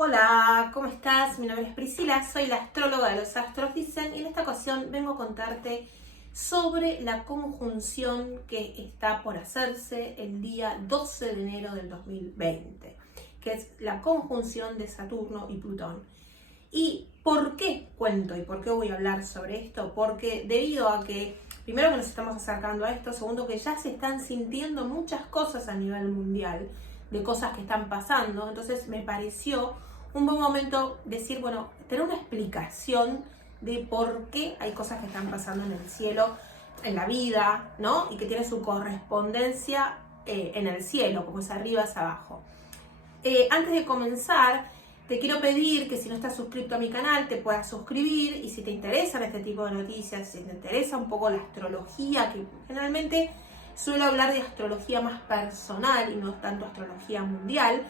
Hola, ¿cómo estás? Mi nombre es Priscila, soy la astróloga de los astros dicen y en esta ocasión vengo a contarte sobre la conjunción que está por hacerse el día 12 de enero del 2020, que es la conjunción de Saturno y Plutón. ¿Y por qué cuento y por qué voy a hablar sobre esto? Porque debido a que, primero que nos estamos acercando a esto, segundo que ya se están sintiendo muchas cosas a nivel mundial, de cosas que están pasando, entonces me pareció un buen momento decir, bueno, tener una explicación de por qué hay cosas que están pasando en el cielo, en la vida, ¿no? Y que tiene su correspondencia en el cielo, como es arriba es abajo. Antes de comenzar, te quiero pedir que si no estás suscrito a mi canal te puedas suscribir, y si te interesan este tipo de noticias, si te interesa un poco la astrología, que generalmente suelo hablar de astrología más personal y no tanto astrología mundial,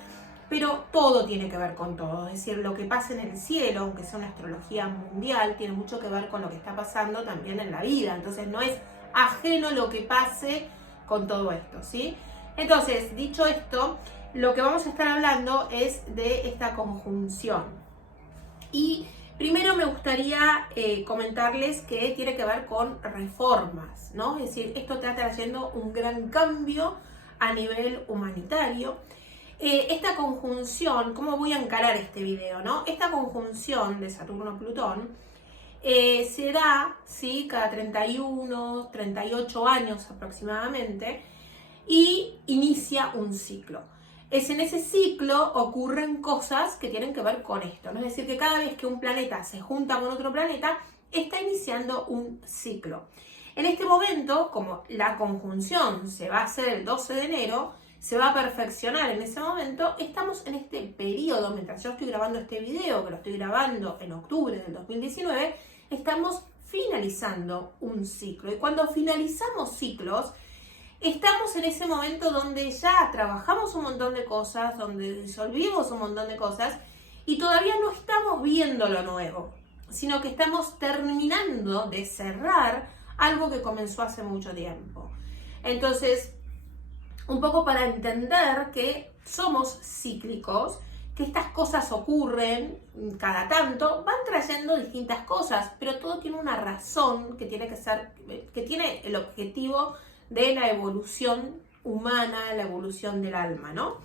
pero todo tiene que ver con todo, es decir, lo que pasa en el cielo, aunque sea una astrología mundial, tiene mucho que ver con lo que está pasando también en la vida, entonces no es ajeno lo que pase con todo esto, ¿sí? Entonces, dicho esto, lo que vamos a estar hablando es de esta conjunción. Y primero me gustaría comentarles que tiene que ver con reformas, ¿no? Es decir, esto está trayendo un gran cambio a nivel humanitario. Esta conjunción, ¿cómo voy a encarar este video, no? Esta conjunción de Saturno-Plutón se da, ¿sí? Cada 31, 38 años aproximadamente, y inicia un ciclo. En ese ciclo ocurren cosas que tienen que ver con esto, ¿no? Es decir, que cada vez que un planeta se junta con otro planeta, está iniciando un ciclo. En este momento, como la conjunción se va a hacer el 12 de enero, se va a perfeccionar en ese momento, estamos en este periodo, mientras yo estoy grabando este video, que lo estoy grabando en octubre del 2019, estamos finalizando un ciclo. Y cuando finalizamos ciclos, estamos en ese momento donde ya trabajamos un montón de cosas, donde resolvimos un montón de cosas y todavía no estamos viendo lo nuevo, sino que estamos terminando de cerrar algo que comenzó hace mucho tiempo. Entonces, un poco para entender que somos cíclicos, que estas cosas ocurren cada tanto, van trayendo distintas cosas, pero todo tiene una razón que tiene que ser, que tiene el objetivo de la evolución humana, la evolución del alma, ¿no?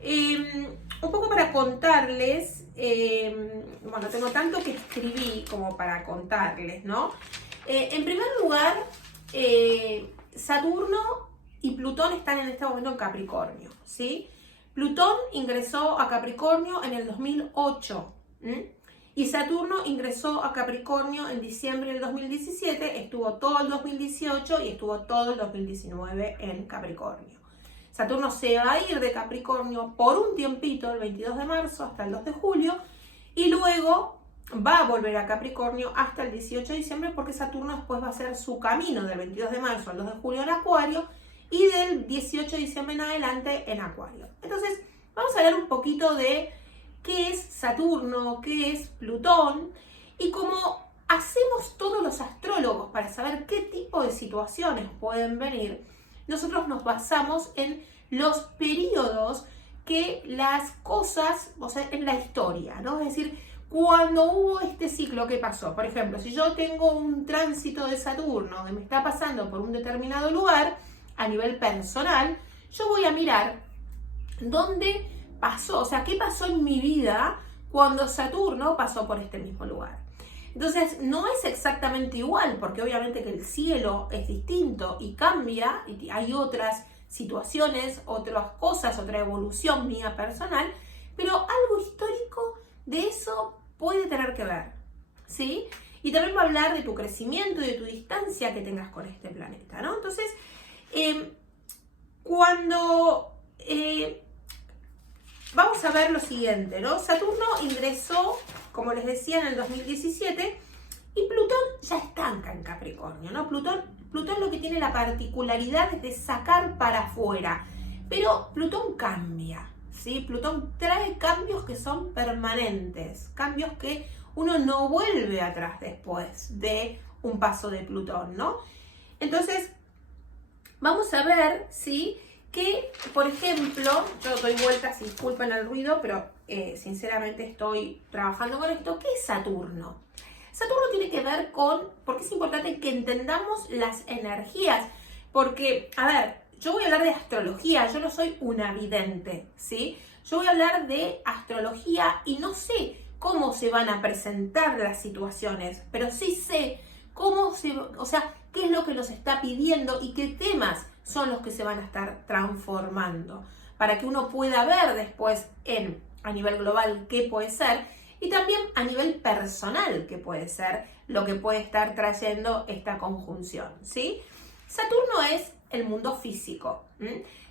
Un poco para contarles, bueno, tengo tanto que escribí como para contarles, ¿no? En primer lugar, Saturno y Plutón están en este momento en Capricornio, ¿sí? Plutón ingresó a Capricornio en el 2008, y Saturno ingresó a Capricornio en diciembre del 2017, estuvo todo el 2018 y estuvo todo el 2019 en Capricornio. Saturno se va a ir de Capricornio por un tiempito, el 22 de marzo hasta el 2 de julio, y luego va a volver a Capricornio hasta el 18 de diciembre, porque Saturno después va a hacer su camino del 22 de marzo al 2 de julio en Acuario, y del 18 de diciembre en adelante en Acuario. Entonces, vamos a hablar un poquito de qué es Saturno, qué es Plutón, y cómo hacemos todos los astrólogos para saber qué tipo de situaciones pueden venir. Nosotros nos basamos en los periodos que las cosas, o sea, en la historia, ¿no? Es decir, cuando hubo este ciclo, ¿qué pasó? Por ejemplo, si yo tengo un tránsito de Saturno que me está pasando por un determinado lugar, a nivel personal, yo voy a mirar dónde pasó, o sea, qué pasó en mi vida cuando Saturno pasó por este mismo lugar. Entonces, no es exactamente igual, porque obviamente que el cielo es distinto y cambia, y hay otras situaciones, otras cosas, otra evolución mía personal, pero algo histórico de eso puede tener que ver, ¿sí? Y también va a hablar de tu crecimiento y de tu distancia que tengas con este planeta, ¿no? Entonces, vamos a ver lo siguiente, ¿no? Saturno ingresó, como les decía, en el 2017 y Plutón ya estanca en Capricornio, ¿no? Plutón lo que tiene la particularidad es de sacar para afuera, pero Plutón cambia, ¿sí? Plutón trae cambios que son permanentes, cambios que uno no vuelve atrás después de un paso de Plutón, ¿no? Entonces, vamos a ver, ¿sí? Que, por ejemplo, yo doy vueltas, disculpen el ruido, pero sinceramente estoy trabajando con esto. ¿Qué es Saturno? Saturno tiene que ver con, porque es importante que entendamos las energías, porque, a ver, yo voy a hablar de astrología, yo no soy una vidente, ¿sí? Yo voy a hablar de astrología y no sé cómo se van a presentar las situaciones, pero sí sé qué es lo que nos está pidiendo y qué temas son los que se van a estar transformando, para que uno pueda ver después a nivel global qué puede ser y también a nivel personal qué puede ser lo que puede estar trayendo esta conjunción, ¿sí? Saturno es el mundo físico.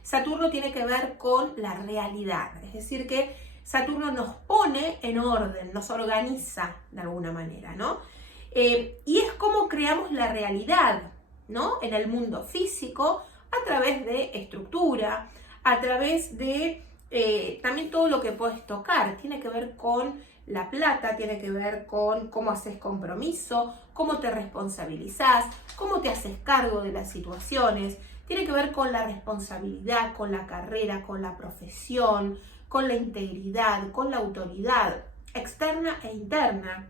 Saturno tiene que ver con la realidad, es decir que Saturno nos pone en orden, nos organiza de alguna manera, ¿no? Y es como creamos la realidad, ¿no? En el mundo físico a través de estructura, a través de también todo lo que puedes tocar. Tiene que ver con la plata, tiene que ver con cómo haces compromiso, cómo te responsabilizás, cómo te haces cargo de las situaciones. Tiene que ver con la responsabilidad, con la carrera, con la profesión, con la integridad, con la autoridad externa e interna.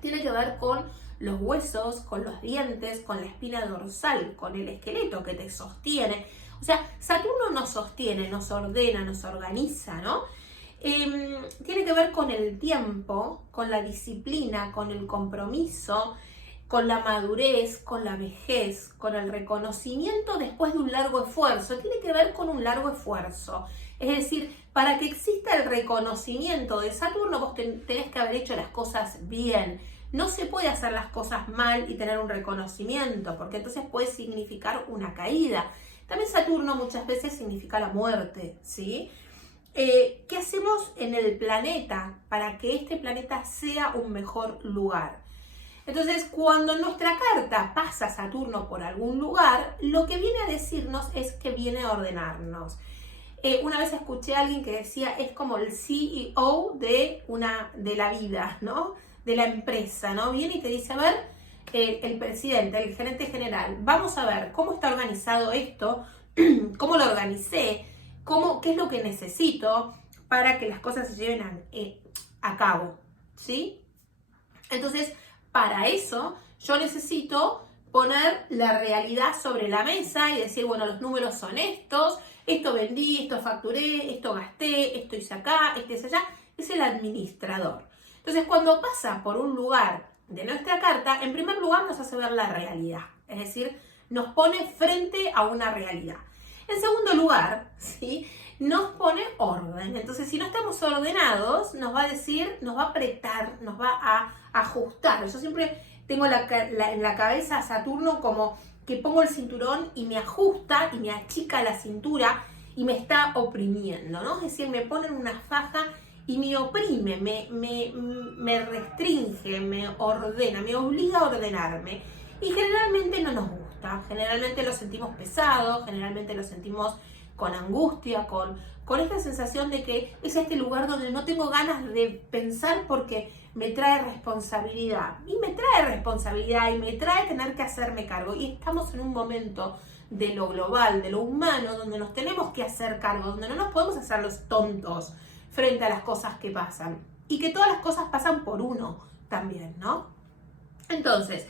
Tiene que ver con los huesos, con los dientes, con la espina dorsal, con el esqueleto que te sostiene. O sea, Saturno nos sostiene, nos ordena, nos organiza, ¿no? Tiene que ver con el tiempo, con la disciplina, con el compromiso, con la madurez, con la vejez, con el reconocimiento después de un largo esfuerzo. Tiene que ver con un largo esfuerzo. Es decir, para que exista el reconocimiento de Saturno, vos tenés que haber hecho las cosas bien. No se puede hacer las cosas mal y tener un reconocimiento, porque entonces puede significar una caída. También Saturno muchas veces significa la muerte, ¿sí? ¿Qué hacemos en el planeta para que este planeta sea un mejor lugar? Entonces, cuando nuestra carta pasa Saturno por algún lugar, lo que viene a decirnos es que viene a ordenarnos. Una vez escuché a alguien que decía, es como el CEO de la vida, ¿no? De la empresa, ¿no? Viene y te dice, a ver, el presidente, el gerente general, vamos a ver cómo está organizado esto, cómo lo organicé, qué es lo que necesito para que las cosas se lleven a cabo, ¿sí? Entonces, para eso yo necesito poner la realidad sobre la mesa y decir, bueno, los números son estos, esto vendí, esto facturé, esto gasté, esto hice acá, esto hice allá. Es el administrador. Entonces, cuando pasa por un lugar de nuestra carta, en primer lugar nos hace ver la realidad, es decir, nos pone frente a una realidad. En segundo lugar, ¿sí?, nos pone orden. Entonces, si no estamos ordenados, nos va a decir, nos va a apretar, nos va a ajustar. Yo siempre tengo en la cabeza a Saturno como que pongo el cinturón y me ajusta y me achica la cintura y me está oprimiendo, ¿no? Es decir, me pone en una faja y me oprime, me restringe, me ordena, me obliga a ordenarme. Y generalmente no nos gusta, generalmente lo sentimos pesado, generalmente lo sentimos con angustia, con esta sensación de que es este lugar donde no tengo ganas de pensar porque me trae responsabilidad. Y me trae responsabilidad y me trae tener que hacerme cargo. Y estamos en un momento de lo global, de lo humano, donde nos tenemos que hacer cargo, donde no nos podemos hacer los tontos frente a las cosas que pasan. Y que todas las cosas pasan por uno también, ¿no? Entonces,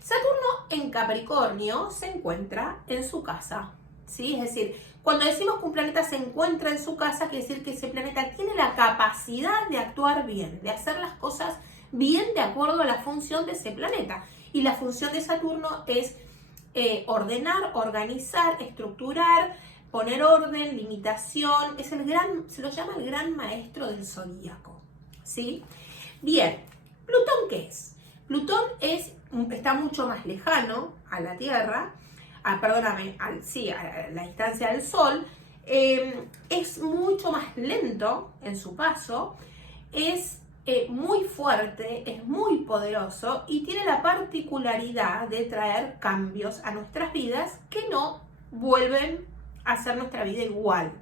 Saturno en Capricornio se encuentra en su casa, ¿sí? Es decir, cuando decimos que un planeta se encuentra en su casa, quiere decir que ese planeta tiene la capacidad de actuar bien, de hacer las cosas bien de acuerdo a la función de ese planeta. Y la función de Saturno es ordenar, organizar, estructurar, poner orden, limitación. Es se lo llama el gran maestro del zodíaco, ¿sí? Bien, ¿Plutón qué es? Plutón está mucho más lejano a la Tierra, a la distancia del Sol, es mucho más lento en su paso, es muy fuerte, es muy poderoso y tiene la particularidad de traer cambios a nuestras vidas que no vuelven a hacer nuestra vida igual.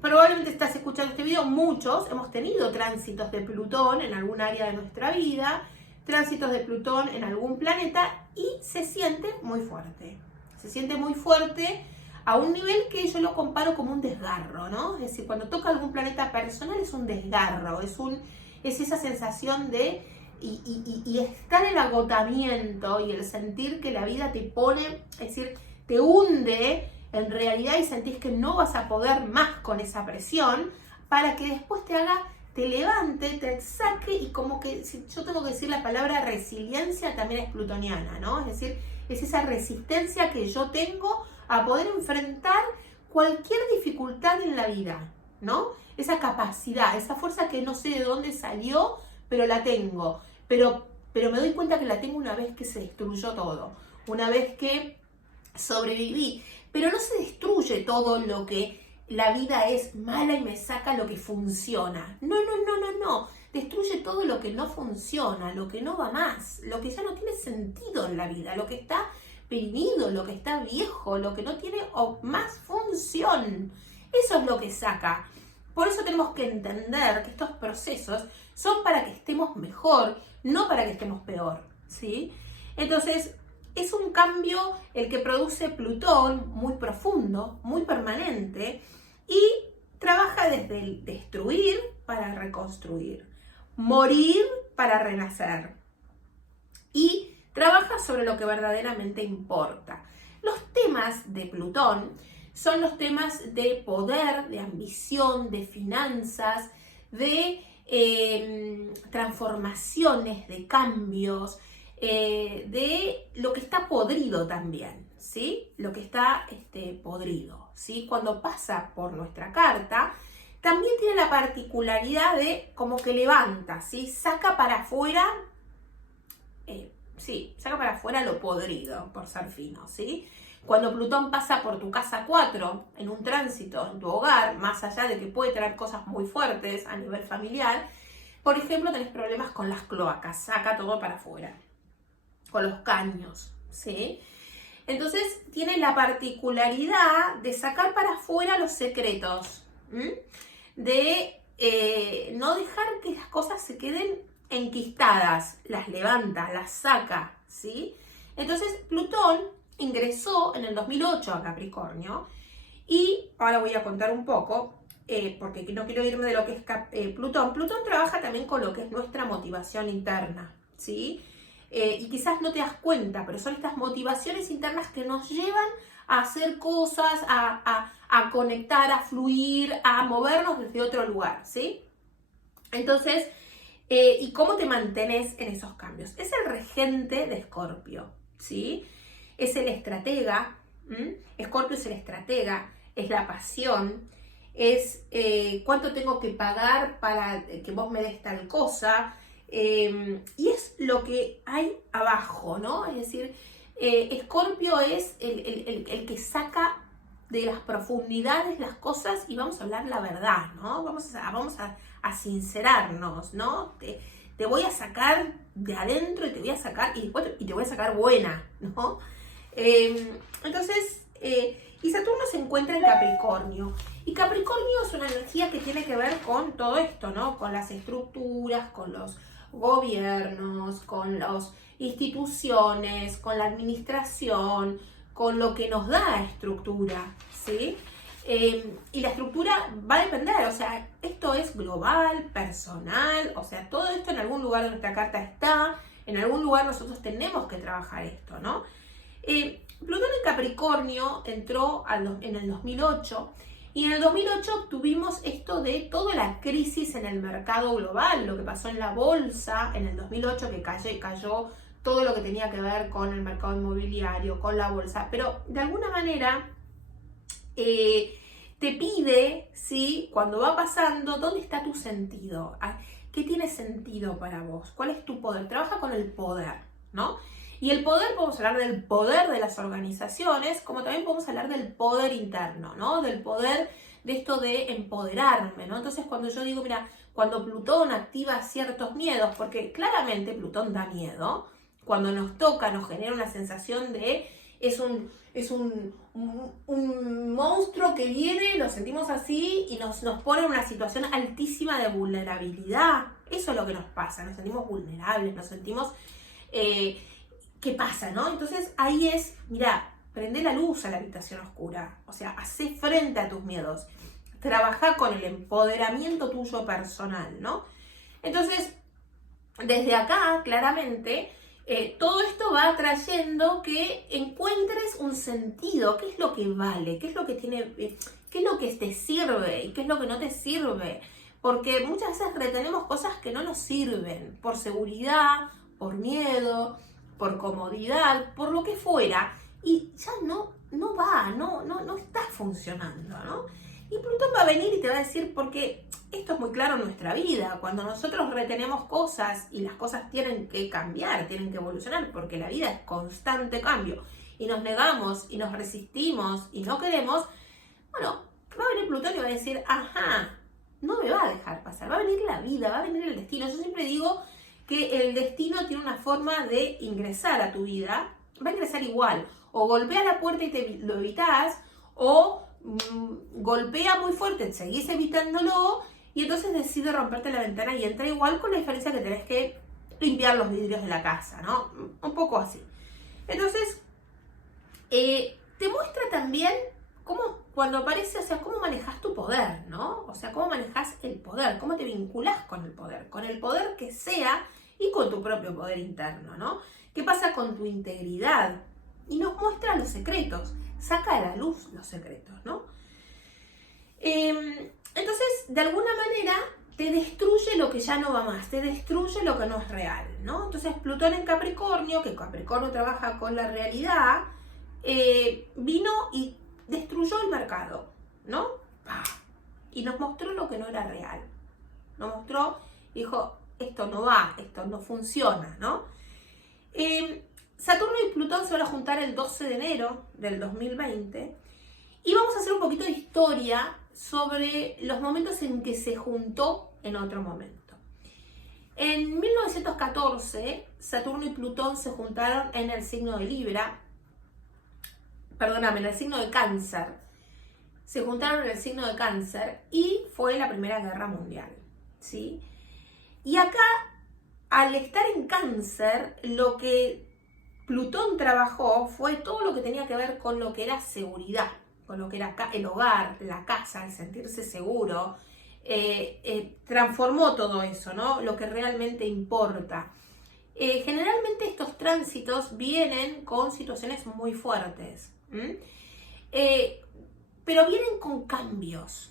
Probablemente estás escuchando este video, muchos hemos tenido tránsitos de Plutón en algún área de nuestra vida, tránsitos de Plutón en algún planeta y se siente muy fuerte. Se siente muy fuerte a un nivel que yo lo comparo como un desgarro, ¿no? Es decir, cuando toca algún planeta personal es un desgarro, es esa sensación de y estar el agotamiento y el sentir que la vida te pone, es decir, te hunde en realidad y sentís que no vas a poder más con esa presión, para que después te levante, te saque, y como que, si yo tengo que decir la palabra resiliencia, también es plutoniana, ¿no? Es decir, es esa resistencia que yo tengo a poder enfrentar cualquier dificultad en la vida, ¿no? Esa capacidad, esa fuerza que no sé de dónde salió, pero la tengo. Pero me doy cuenta que la tengo una vez que se destruyó todo, una vez que sobreviví. Pero no se destruye todo lo que la vida es mala y me saca lo que funciona. No. Destruye todo lo que no funciona, lo que no va más, lo que ya no tiene sentido en la vida, lo que está perdido, lo que está viejo, lo que no tiene más función. Eso es lo que saca. Por eso tenemos que entender que estos procesos son para que estemos mejor, no para que estemos peor, ¿sí? Entonces, es un cambio el que produce Plutón muy profundo, muy permanente, y trabaja desde el destruir para reconstruir, morir para renacer, y trabaja sobre lo que verdaderamente importa. Los temas de Plutón son los temas de poder, de ambición, de finanzas, de transformaciones, de cambios, de lo que está podrido también, ¿sí? Lo que está podrido, ¿sí? Cuando pasa por nuestra carta, también tiene la particularidad de como que levanta, ¿sí? Saca para afuera, saca para afuera lo podrido, por ser fino, ¿sí? Cuando Plutón pasa por tu casa 4 en un tránsito en tu hogar, más allá de que puede traer cosas muy fuertes a nivel familiar, por ejemplo, tenés problemas con las cloacas, saca todo para afuera, con los caños, ¿sí? Entonces tiene la particularidad de sacar para afuera los secretos, de no dejar que las cosas se queden enquistadas, las levanta, las saca, ¿sí? Entonces Plutón ingresó en el 2008 a Capricornio, y ahora voy a contar un poco, porque no quiero irme de lo que es Plutón. Plutón trabaja también con lo que es nuestra motivación interna, ¿sí? Y quizás no te das cuenta, pero son estas motivaciones internas que nos llevan a hacer cosas, a conectar, a fluir, a movernos desde otro lugar, ¿sí? Entonces, ¿y cómo te mantienes en esos cambios? Es el regente de Escorpio, ¿sí? Es el estratega. Escorpio es el estratega, es la pasión, es cuánto tengo que pagar para que vos me des tal cosa, y es lo que hay abajo, ¿no? Es decir, Escorpio es el que saca de las profundidades las cosas, y vamos a hablar la verdad, ¿no? Vamos a sincerarnos, ¿no? Te voy a sacar de adentro y te voy a sacar, y te voy a sacar buena, ¿no? Entonces, y Saturno se encuentra en Capricornio. Y Capricornio es una energía que tiene que ver con todo esto, ¿no? Con las estructuras, con los gobiernos, con las instituciones, con la administración, con lo que nos da estructura, ¿sí? Y la estructura va a depender, o sea, esto es global, personal, o sea, todo esto en algún lugar de nuestra carta está, en algún lugar nosotros tenemos que trabajar esto, ¿no? Plutón en Capricornio entró en el 2008, y en el 2008 tuvimos esto de toda la crisis en el mercado global, lo que pasó en la bolsa en el 2008, que cayó todo lo que tenía que ver con el mercado inmobiliario, con la bolsa, pero de alguna manera te pide, ¿sí? Cuando va pasando, ¿dónde está tu sentido? ¿Qué tiene sentido para vos? ¿Cuál es tu poder? Trabaja con el poder, ¿no? Y el poder, podemos hablar del poder de las organizaciones, como también podemos hablar del poder interno, ¿no? Del poder de esto de empoderarme, ¿no? Entonces, cuando yo digo, mira, cuando Plutón activa ciertos miedos, porque claramente Plutón da miedo, cuando nos toca, nos genera una sensación de, es un monstruo que viene, lo sentimos así y nos pone en una situación altísima de vulnerabilidad. Eso es lo que nos pasa, nos sentimos vulnerables, nos sentimos... ¿qué pasa, no? Entonces ahí es, mira, prende la luz a la habitación oscura, o sea, hacé frente a tus miedos, trabaja con el empoderamiento tuyo personal, ¿no? Entonces, desde acá, claramente, todo esto va trayendo que encuentres un sentido, qué es lo que vale, qué es lo que tiene, qué es lo que te sirve y qué es lo que no te sirve, porque muchas veces retenemos cosas que no nos sirven, por seguridad, por miedo, por comodidad, por lo que fuera, y ya no está funcionando, ¿no? Y Plutón va a venir y te va a decir, porque esto es muy claro en nuestra vida, cuando nosotros retenemos cosas y las cosas tienen que cambiar, tienen que evolucionar, porque la vida es constante cambio, y nos negamos y nos resistimos y no queremos, bueno, va a venir Plutón y va a decir, ajá, no me va a dejar pasar, va a venir la vida, va a venir el destino. Yo siempre digo que el destino tiene una forma de ingresar a tu vida, va a ingresar igual, o golpea la puerta y lo evitas, o golpea muy fuerte, seguís evitándolo y entonces decide romperte la ventana y entra igual, con la diferencia que tenés que limpiar los vidrios de la casa, ¿no? Un poco así. Entonces, te muestra también cómo, cuando aparece, o sea, cómo manejas tu poder, ¿no? O sea, cómo manejas el poder, cómo te vinculás con el poder que sea y con tu propio poder interno, ¿no? ¿Qué pasa con tu integridad? Y nos muestra los secretos, saca a la luz los secretos, ¿no? Entonces, de alguna manera, te destruye lo que ya no va más, te destruye lo que no es real, ¿no? Entonces, Plutón en Capricornio, que Capricornio trabaja con la realidad, vino y destruyó el mercado, ¿no? Y nos mostró lo que no era real. Nos mostró, dijo, esto no va, esto no funciona, ¿no? Saturno y Plutón se van a juntar el 12 de enero del 2020 y vamos a hacer un poquito de historia sobre los momentos en que se juntó en otro momento. En 1914, Saturno y Plutón se juntaron en el signo de Libra, en el signo de Cáncer. Se juntaron en el signo de Cáncer y fue la Primera Guerra Mundial, ¿sí? Y acá, al estar en Cáncer, lo que Plutón trabajó fue todo lo que tenía que ver con lo que era seguridad, con lo que era el hogar, la casa, el sentirse seguro. Transformó todo eso, ¿no? Lo que realmente importa. Generalmente estos tránsitos vienen con situaciones muy fuertes, pero vienen con cambios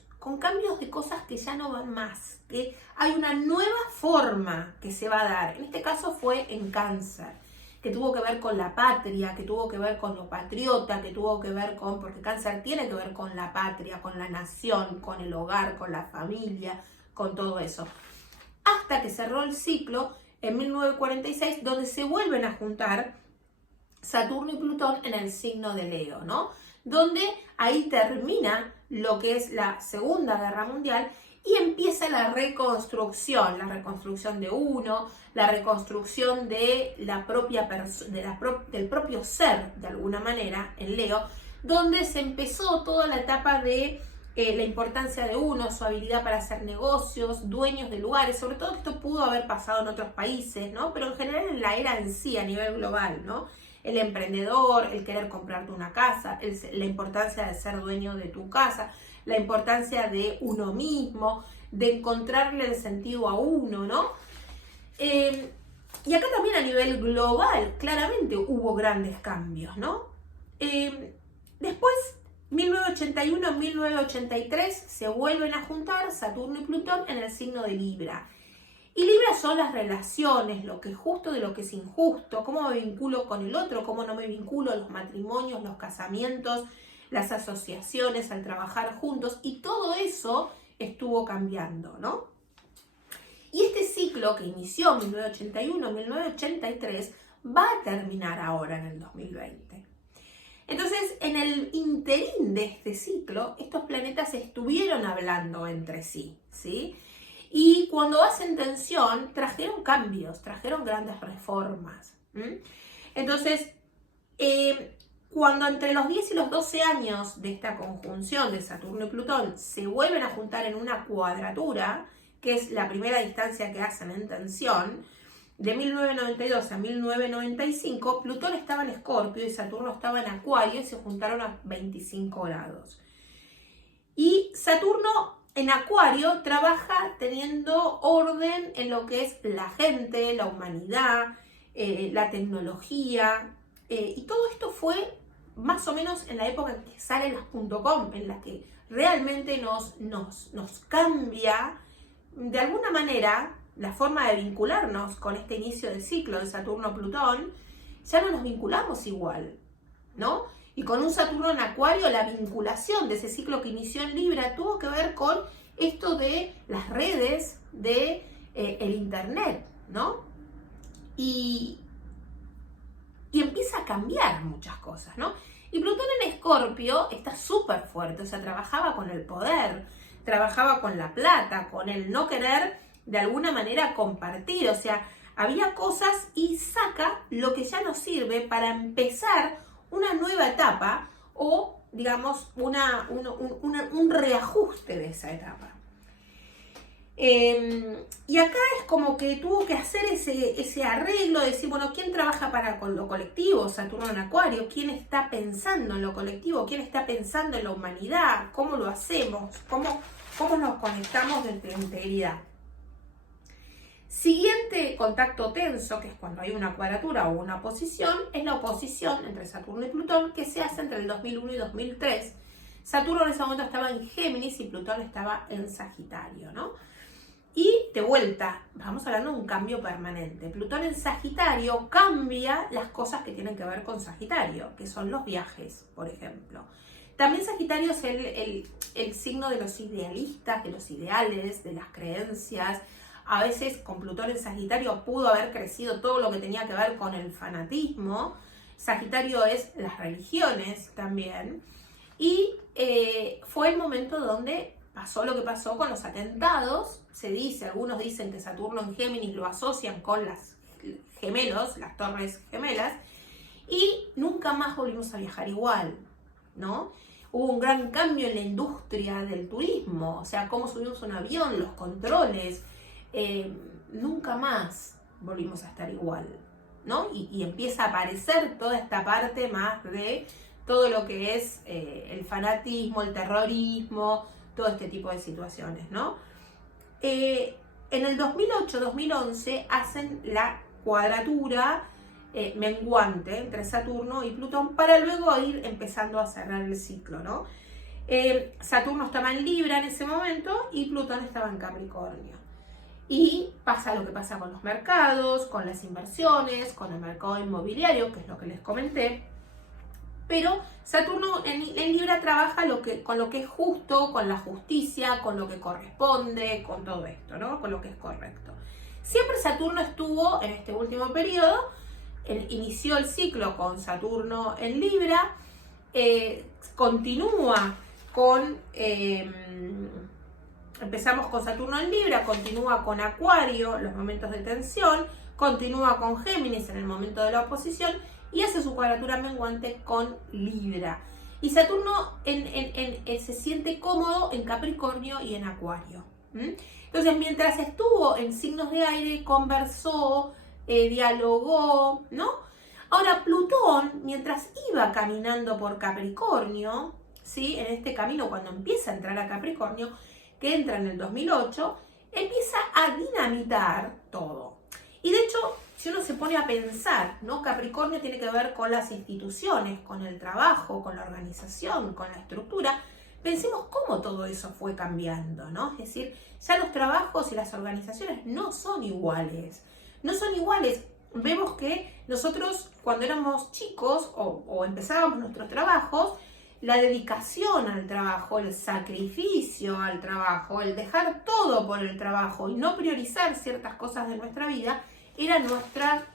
de cosas que ya no van más, que hay una nueva forma que se va a dar. En este caso fue en Cáncer, que tuvo que ver con la patria, que tuvo que ver con lo patriota, que tuvo que ver con, porque Cáncer tiene que ver con la patria, con la nación, con el hogar, con la familia, con todo eso. Hasta que cerró el ciclo en 1946, donde se vuelven a juntar Saturno y Plutón en el signo de Leo, ¿no? Donde ahí termina lo que es la Segunda Guerra Mundial y empieza la reconstrucción de uno, la reconstrucción de la propia del propio ser, de alguna manera, en Leo, donde se empezó toda la etapa de la importancia de uno, su habilidad para hacer negocios, dueños de lugares. Sobre todo esto pudo haber pasado en otros países, ¿no? Pero en general en la era en sí, a nivel global, ¿no? El emprendedor, el querer comprarte una casa, la importancia de ser dueño de tu casa, la importancia de uno mismo, de encontrarle el sentido a uno, ¿no? Y acá también a nivel global, claramente hubo grandes cambios, ¿no? Después, 1981-1983, se vuelven a juntar Saturno y Plutón en el signo de Libra. Y Libra son las relaciones, lo que es justo de lo que es injusto, cómo me vinculo con el otro, cómo no me vinculo, los matrimonios, los casamientos, las asociaciones, al trabajar juntos, y todo eso estuvo cambiando, ¿no? Y este ciclo que inició en 1981-1983 va a terminar ahora en el 2020. Entonces, en el interín de este ciclo, estos planetas estuvieron hablando entre sí, ¿sí? Y cuando hacen tensión, trajeron cambios, trajeron grandes reformas. Entonces, cuando entre los 10 y los 12 años de esta conjunción de Saturno y Plutón se vuelven a juntar en una cuadratura, que es la primera distancia que hacen en tensión, de 1992 a 1995, Plutón estaba en Escorpio y Saturno estaba en Acuario y se juntaron a 25 grados. Y Saturno en Acuario trabaja teniendo orden en lo que es la gente, la humanidad, la tecnología, y todo esto fue más o menos en la época en que salen las .com, en la que realmente nos cambia de alguna manera la forma de vincularnos con este inicio del ciclo de Saturno-Plutón. Ya no nos vinculamos igual, ¿no? Y con un Saturno en Acuario, la vinculación de ese ciclo que inició en Libra tuvo que ver con esto de las redes, de el internet, ¿no? Y empieza a cambiar muchas cosas, ¿no? Y Plutón en Escorpio está súper fuerte, o sea, trabajaba con el poder, trabajaba con la plata, con el no querer de alguna manera compartir, o sea, había cosas y saca lo que ya nos sirve para empezar una nueva etapa o, digamos, un reajuste de esa etapa. Y acá es como que tuvo que hacer ese arreglo de decir, bueno, ¿quién trabaja con lo colectivo? Saturno en Acuario. ¿Quién está pensando en lo colectivo? ¿Quién está pensando en la humanidad? ¿Cómo lo hacemos? ¿Cómo nos conectamos desde la integridad? Siguiente contacto tenso, que es cuando hay una cuadratura o una oposición, es la oposición entre Saturno y Plutón, que se hace entre el 2001 y 2003. Saturno en ese momento estaba en Géminis y Plutón estaba en Sagitario, ¿no? Y de vuelta, vamos hablando de un cambio permanente. Plutón en Sagitario cambia las cosas que tienen que ver con Sagitario, que son los viajes, por ejemplo. También Sagitario es el signo de los idealistas, de los ideales, de las creencias. A veces con Plutón en Sagitario pudo haber crecido todo lo que tenía que ver con el fanatismo. Sagitario es las religiones también. Y fue el momento donde pasó lo que pasó con los atentados. Se dice, algunos dicen que Saturno en Géminis lo asocian con las torres gemelas. Y nunca más volvimos a viajar igual, ¿no? Hubo un gran cambio en la industria del turismo. O sea, cómo subimos un avión, los controles. Nunca más volvimos a estar igual, ¿no? Y empieza a aparecer toda esta parte más de todo lo que es el fanatismo, el terrorismo, todo este tipo de situaciones, ¿no? En el 2008-2011 hacen la cuadratura menguante entre Saturno y Plutón para luego ir empezando a cerrar el ciclo, ¿no? Saturno estaba en Libra en ese momento y Plutón estaba en Capricornio. Y pasa lo que pasa con los mercados, con las inversiones, con el mercado inmobiliario, que es lo que les comenté. Pero Saturno en Libra trabaja con lo que es justo, con la justicia, con lo que corresponde, con todo esto, ¿no? Con lo que es correcto. Siempre Saturno estuvo en este último periodo, inició el ciclo con Saturno en Libra, continúa con... empezamos con Saturno en Libra, continúa con Acuario, los momentos de tensión, continúa con Géminis en el momento de la oposición y hace su cuadratura menguante con Libra. Y Saturno se siente cómodo en Capricornio y en Acuario. Entonces, mientras estuvo en signos de aire, conversó, dialogó, ¿no? Ahora, Plutón, mientras iba caminando por Capricornio, ¿sí? En este camino, cuando empieza a entrar a Capricornio, que entra en el 2008, empieza a dinamitar todo. Y de hecho, si uno se pone a pensar, ¿no? Capricornio tiene que ver con las instituciones, con el trabajo, con la organización, con la estructura. Pensemos cómo todo eso fue cambiando, ¿no? Es decir, ya los trabajos y las organizaciones no son iguales. No son iguales. Vemos que nosotros cuando éramos chicos o empezábamos nuestros trabajos, la dedicación al trabajo, el sacrificio al trabajo, el dejar todo por el trabajo y no priorizar ciertas cosas de nuestra vida, era nuestra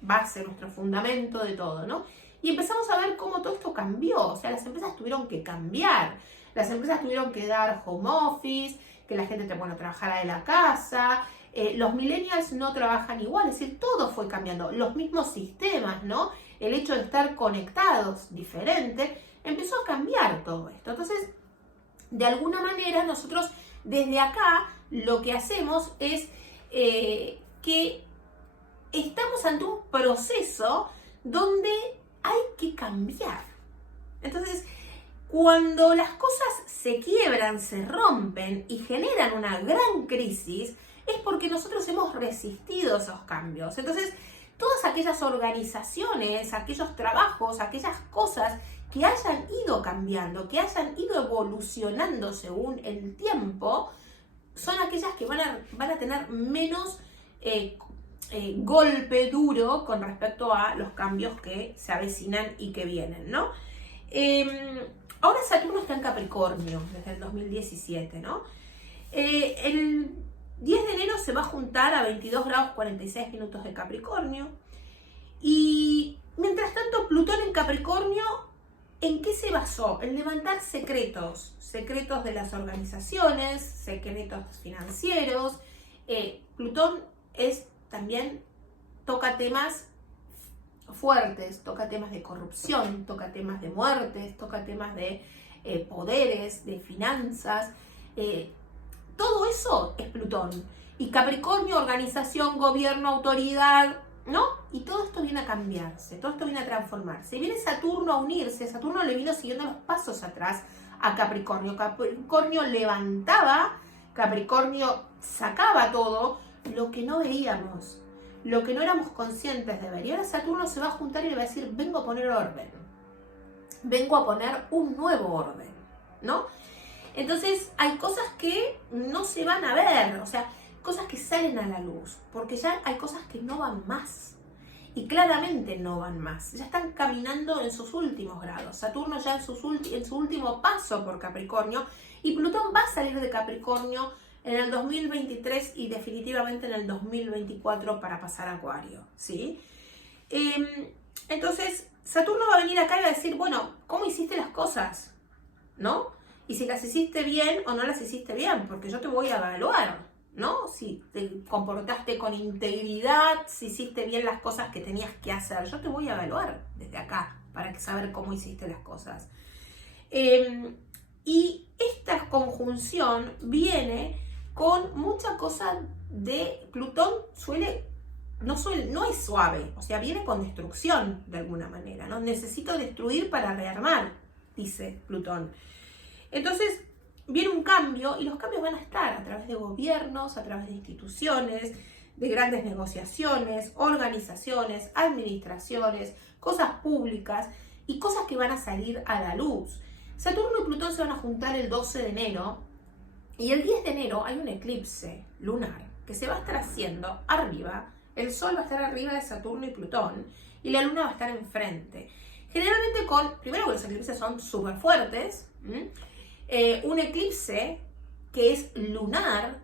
base, nuestro fundamento de todo, ¿no? Y empezamos a ver cómo todo esto cambió, o sea, las empresas tuvieron que cambiar, las empresas tuvieron que dar home office, que la gente a trabajar de la casa, los millennials no trabajan igual, es decir, todo fue cambiando, los mismos sistemas, ¿no? El hecho de estar conectados diferente, empezó a cambiar todo esto. Entonces, de alguna manera, nosotros desde acá lo que hacemos es que estamos ante un proceso donde hay que cambiar. Entonces, cuando las cosas se quiebran, se rompen y generan una gran crisis, es porque nosotros hemos resistido esos cambios. Entonces, todas aquellas organizaciones, aquellos trabajos, aquellas cosas que hayan ido cambiando, que hayan ido evolucionando según el tiempo, son aquellas que van a tener menos golpe duro con respecto a los cambios que se avecinan y que vienen, ¿no? Ahora Saturno está en Capricornio desde el 2017, ¿no? El 10 de enero se va a juntar a 22 grados 46 minutos de Capricornio. Y mientras tanto, Plutón en Capricornio, ¿en qué se basó? En levantar secretos de las organizaciones, secretos financieros. Plutón también toca temas fuertes, toca temas de corrupción, toca temas de muertes, toca temas de poderes, de finanzas. Todo eso es Plutón. Y Capricornio, organización, gobierno, autoridad, ¿no? Y todo esto viene a cambiarse, todo esto viene a transformarse. Y viene Saturno a unirse. Saturno le vino siguiendo los pasos atrás a Capricornio. Capricornio levantaba, Capricornio sacaba todo lo que no veíamos, lo que no éramos conscientes de ver. Y ahora Saturno se va a juntar y le va a decir, vengo a poner orden. Vengo a poner un nuevo orden, ¿no? Entonces hay cosas que no se van a ver, o sea, cosas que salen a la luz, porque ya hay cosas que no van más. Y claramente no van más. Ya están caminando en sus últimos grados. Saturno ya en su último paso por Capricornio. Y Plutón va a salir de Capricornio en el 2023 y definitivamente en el 2024 para pasar a Acuario, ¿sí? Entonces, Saturno va a venir acá y va a decir, bueno, ¿cómo hiciste las cosas? ¿No? Y si las hiciste bien o no las hiciste bien, porque yo te voy a evaluar, ¿no? Si te comportaste con integridad, si hiciste bien las cosas que tenías que hacer, yo te voy a evaluar desde acá para saber cómo hiciste las cosas. Y esta conjunción viene con mucha cosa de Plutón, no es suave, o sea, viene con destrucción de alguna manera, ¿no? Necesito destruir para rearmar, dice Plutón. Entonces, viene un cambio y los cambios van a estar a través de gobiernos, a través de instituciones, de grandes negociaciones, organizaciones, administraciones, cosas públicas y cosas que van a salir a la luz. Saturno y Plutón se van a juntar el 12 de enero y el 10 de enero hay un eclipse lunar que se va a estar haciendo arriba. El Sol va a estar arriba de Saturno y Plutón y la Luna va a estar enfrente. Generalmente primero que los eclipses son súper fuertes. Un eclipse que es lunar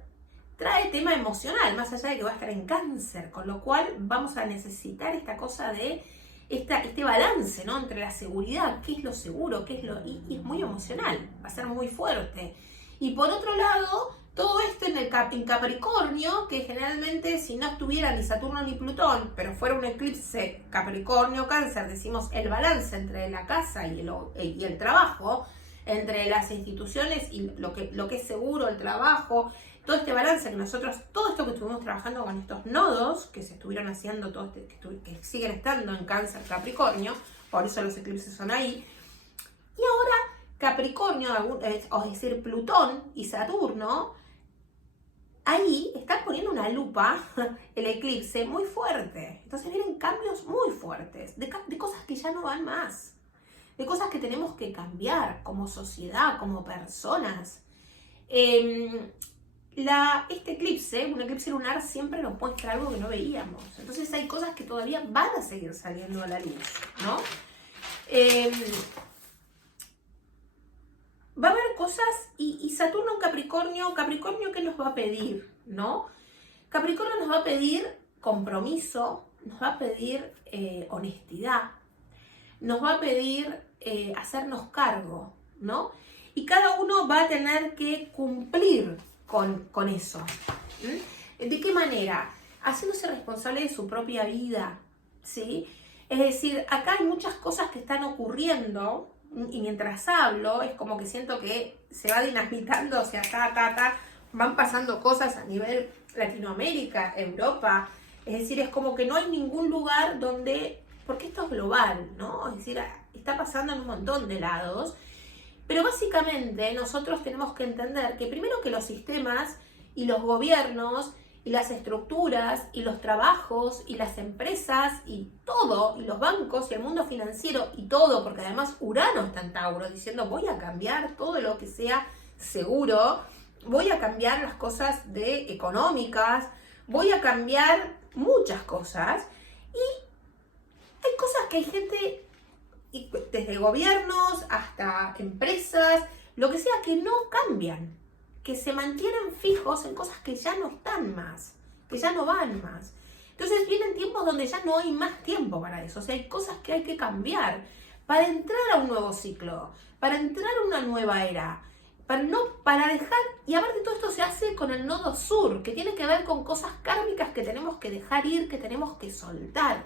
trae tema emocional, más allá de que va a estar en Cáncer, con lo cual vamos a necesitar esta cosa de este balance, ¿no? Entre la seguridad, qué es lo seguro, y es muy emocional, va a ser muy fuerte. Y por otro lado, todo esto en Capricornio, que generalmente si no estuviera ni Saturno ni Plutón, pero fuera un eclipse Capricornio-Cáncer, decimos el balance entre la casa y el trabajo, entre las instituciones y lo que es seguro, el trabajo, todo este balance todo esto que estuvimos trabajando con estos nodos que se estuvieron haciendo, que siguen estando en Cáncer, Capricornio, por eso los eclipses son ahí. Y ahora Capricornio, es decir, Plutón y Saturno, ahí están poniendo una lupa, el eclipse, muy fuerte. Entonces vienen cambios muy fuertes, de cosas que ya no van más, de cosas que tenemos que cambiar como sociedad, como personas. Este eclipse, un eclipse lunar, siempre nos muestra algo que no veíamos. Entonces hay cosas que todavía van a seguir saliendo a la luz, ¿no? Va a haber cosas, y Saturno en Capricornio, ¿qué nos va a pedir, no? Capricornio nos va a pedir compromiso, nos va a pedir honestidad, nos va a pedir hacernos cargo, ¿no? Y cada uno va a tener que cumplir con eso. ¿De qué manera? Haciéndose responsable de su propia vida, ¿sí? Es decir, acá hay muchas cosas que están ocurriendo y mientras hablo es como que siento que se va dinamitando, o sea, van pasando cosas a nivel Latinoamérica, Europa, Es decir, es como que no hay ningún lugar donde, porque esto es global, ¿no? Es decir, está pasando en un montón de lados, pero básicamente nosotros tenemos que entender que primero que los sistemas y los gobiernos y las estructuras y los trabajos y las empresas y todo, y los bancos y el mundo financiero y todo, porque además Urano está en Tauro diciendo voy a cambiar todo lo que sea seguro, voy a cambiar las cosas económicas, voy a cambiar muchas cosas, y hay cosas que hay gente, desde gobiernos hasta empresas, lo que sea, que no cambian, que se mantienen fijos en cosas que ya no están más, que ya no van más. Entonces vienen tiempos donde ya no hay más tiempo para eso, o sea, hay cosas que hay que cambiar para entrar a un nuevo ciclo, para entrar a una nueva era, para dejar, y aparte todo esto se hace con el nodo sur, que tiene que ver con cosas kármicas que tenemos que dejar ir, que tenemos que soltar.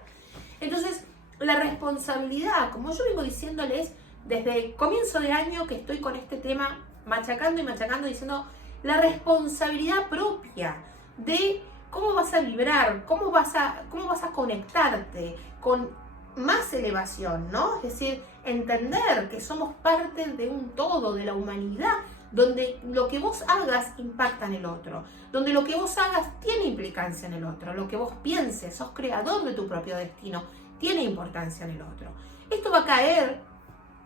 Entonces, la responsabilidad, como yo vengo diciéndoles desde el comienzo de año que estoy con este tema, machacando y machacando, diciendo la responsabilidad propia de cómo vas a vibrar, cómo vas a conectarte con más elevación, ¿no? Es decir, entender que somos parte de un todo, de la humanidad, donde lo que vos hagas impacta en el otro, donde lo que vos hagas tiene implicancia en el otro, lo que vos pienses, sos creador de tu propio destino, tiene importancia en el otro. Esto va a caer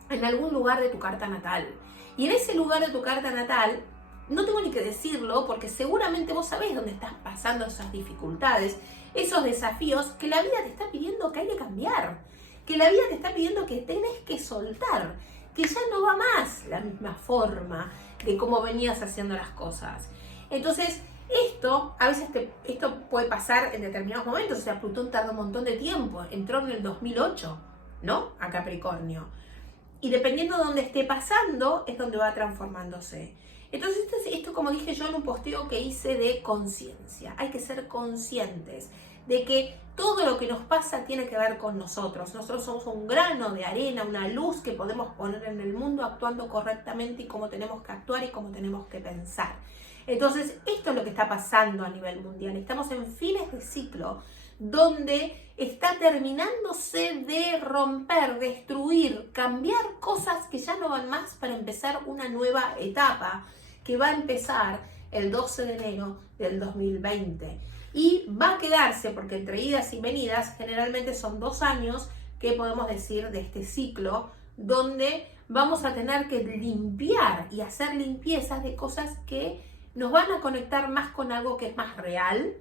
en algún lugar de tu carta natal, y en ese lugar de tu carta natal, no tengo ni que decirlo, porque seguramente vos sabés dónde estás pasando esas dificultades, esos desafíos que la vida te está pidiendo que hay que cambiar, que la vida te está pidiendo que tenés que soltar, que ya no va más la misma forma de cómo venías haciendo las cosas. Entonces, a veces esto puede pasar en determinados momentos, o sea, Plutón tarda un montón de tiempo, entró en el 2008, ¿no? A Capricornio. Y dependiendo de dónde esté pasando, es donde va transformándose. Entonces, esto como dije yo en un posteo que hice de conciencia. Hay que ser conscientes de que todo lo que nos pasa tiene que ver con nosotros. Nosotros somos un grano de arena, una luz que podemos poner en el mundo actuando correctamente, y cómo tenemos que actuar y cómo tenemos que pensar. Entonces, esto es lo que está pasando a nivel mundial. Estamos en fines de ciclo, donde está terminándose de romper, destruir, cambiar cosas que ya no van más para empezar una nueva etapa que va a empezar el 12 de enero del 2020. Y va a quedarse, porque entre idas y venidas, generalmente son 2 años que podemos decir de este ciclo, donde vamos a tener que limpiar y hacer limpiezas de cosas que nos van a conectar más con algo que es más real,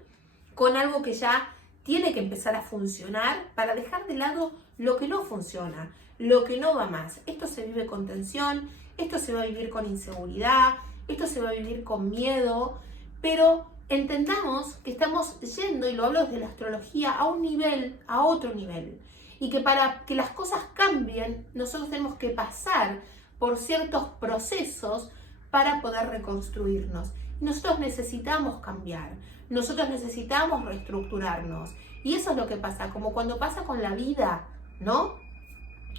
con algo que ya tiene que empezar a funcionar, para dejar de lado lo que no funciona, lo que no va más. Esto se vive con tensión, esto se va a vivir con inseguridad, esto se va a vivir con miedo, pero entendamos que estamos yendo, y lo hablo desde la astrología, a un nivel, a otro nivel, y que para que las cosas cambien, nosotros tenemos que pasar por ciertos procesos para poder reconstruirnos. Nosotros necesitamos cambiar, nosotros necesitamos reestructurarnos, y eso es lo que pasa, como cuando pasa con la vida, ¿no?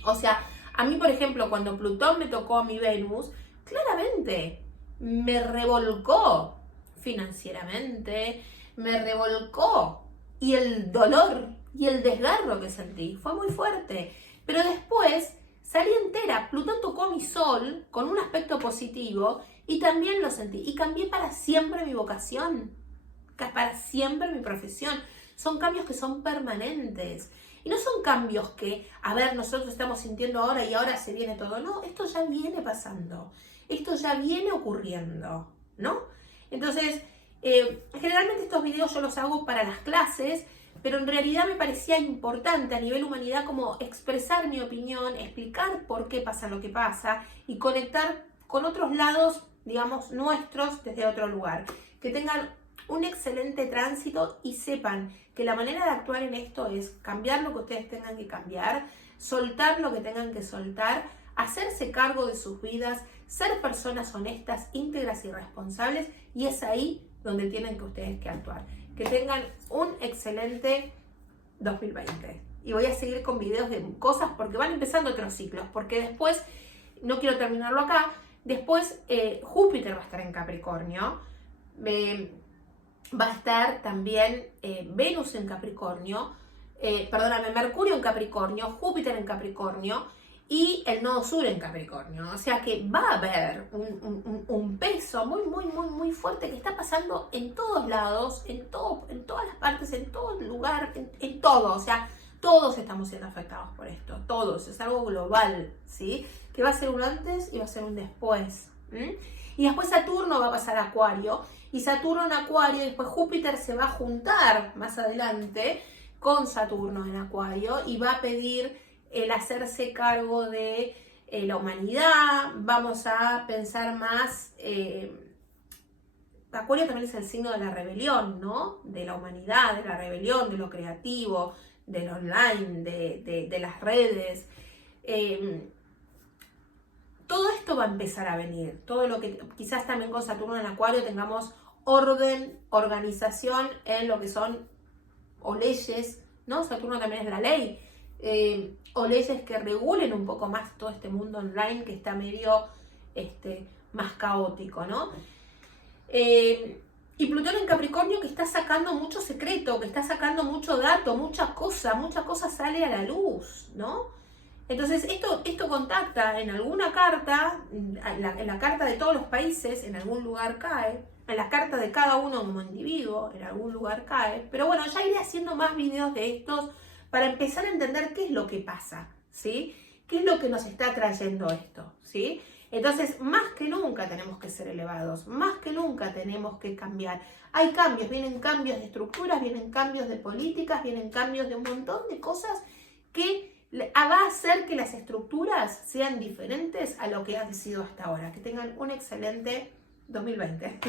O sea, a mí, por ejemplo, cuando Plutón me tocó a mi Venus, claramente me revolcó financieramente, me revolcó, y el dolor y el desgarro que sentí fue muy fuerte, pero después salí entera. Plutón tocó a mi Sol con un aspecto positivo y también lo sentí, y cambié para siempre mi vocación, para siempre mi profesión. Son cambios que son permanentes. Y no son cambios que, a ver, nosotros estamos sintiendo ahora y ahora se viene todo. No, esto ya viene pasando. Esto ya viene ocurriendo, ¿no? Entonces, generalmente estos videos yo los hago para las clases, pero en realidad me parecía importante a nivel humanidad como expresar mi opinión, explicar por qué pasa lo que pasa y conectar con otros lados, digamos, nuestros desde otro lugar. Que tengan un excelente tránsito y sepan que la manera de actuar en esto es cambiar lo que ustedes tengan que cambiar, soltar lo que tengan que soltar, hacerse cargo de sus vidas, ser personas honestas, íntegras y responsables, y es ahí donde tienen que ustedes que actuar. Que tengan un excelente 2020. Y voy a seguir con videos de cosas porque van empezando otros ciclos, porque después, no quiero terminarlo acá, después Júpiter va a estar en Capricornio. va a estar también Venus en Capricornio, perdóname, Mercurio en Capricornio, Júpiter en Capricornio y el nodo sur en Capricornio. O sea que va a haber un peso muy fuerte que está pasando en todos lados, en todas las partes, en todo lugar, en todo. O sea, todos estamos siendo afectados por esto, todos. Es algo global, ¿sí? Que va a ser un antes y va a ser un después. Y después Saturno va a pasar a Acuario, y Saturno en Acuario, y después Júpiter se va a juntar más adelante con Saturno en Acuario y va a pedir el hacerse cargo de la humanidad. Vamos a pensar más, Acuario también es el signo de la rebelión, ¿no? De la humanidad, de la rebelión, de lo creativo, del online, de las redes. Todo esto va a empezar a venir, todo lo que quizás también con Saturno en Acuario tengamos orden, organización en lo que son o leyes, ¿no? Saturno también es la ley, o leyes que regulen un poco más todo este mundo online que está medio más caótico, ¿no? Y Plutón en Capricornio que está sacando mucho secreto, que está sacando mucho dato, mucha cosa sale a la luz, ¿no? Entonces, esto contacta en alguna carta, en la carta de todos los países, en algún lugar cae, en la carta de cada uno como individuo, en algún lugar cae. Pero bueno, ya iré haciendo más videos de estos para empezar a entender qué es lo que pasa, ¿sí? ¿Qué es lo que nos está trayendo esto, ¿sí? Entonces, más que nunca tenemos que ser elevados, más que nunca tenemos que cambiar. Hay cambios, vienen cambios de estructuras, vienen cambios de políticas, vienen cambios de un montón de cosas que va a hacer que las estructuras sean diferentes a lo que han sido hasta ahora. Que tengan un excelente 2020.